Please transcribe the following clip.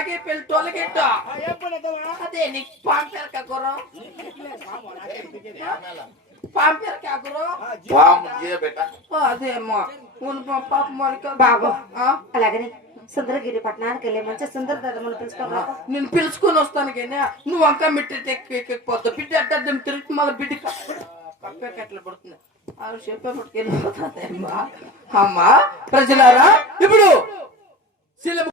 ఆగే పెళ్ళి తొలగెట్టు అదే నీకు పాంపేరక గుర్రం పాంపేరక గుర్రం అదేమ్మా పాప మరిక బాబు అలాగని సుందరగిరి పట్టణానికి వెళ్ళి మంచి సుందర దళములు పిలుచుకోరా. నేను పిలుచుకొని వస్తాను కానీ నువ్వు వంక మిట్టి ఎక్కిపోతావు బిడ్డ అడ్డ తిరిగి మళ్ళీ బిడ్డ కప్పేకట్ల పడుతుంది చెప్పేపటికి వెళ్ళిపోతామ్మా. అమ్మా ప్రజలారా ఇప్పుడు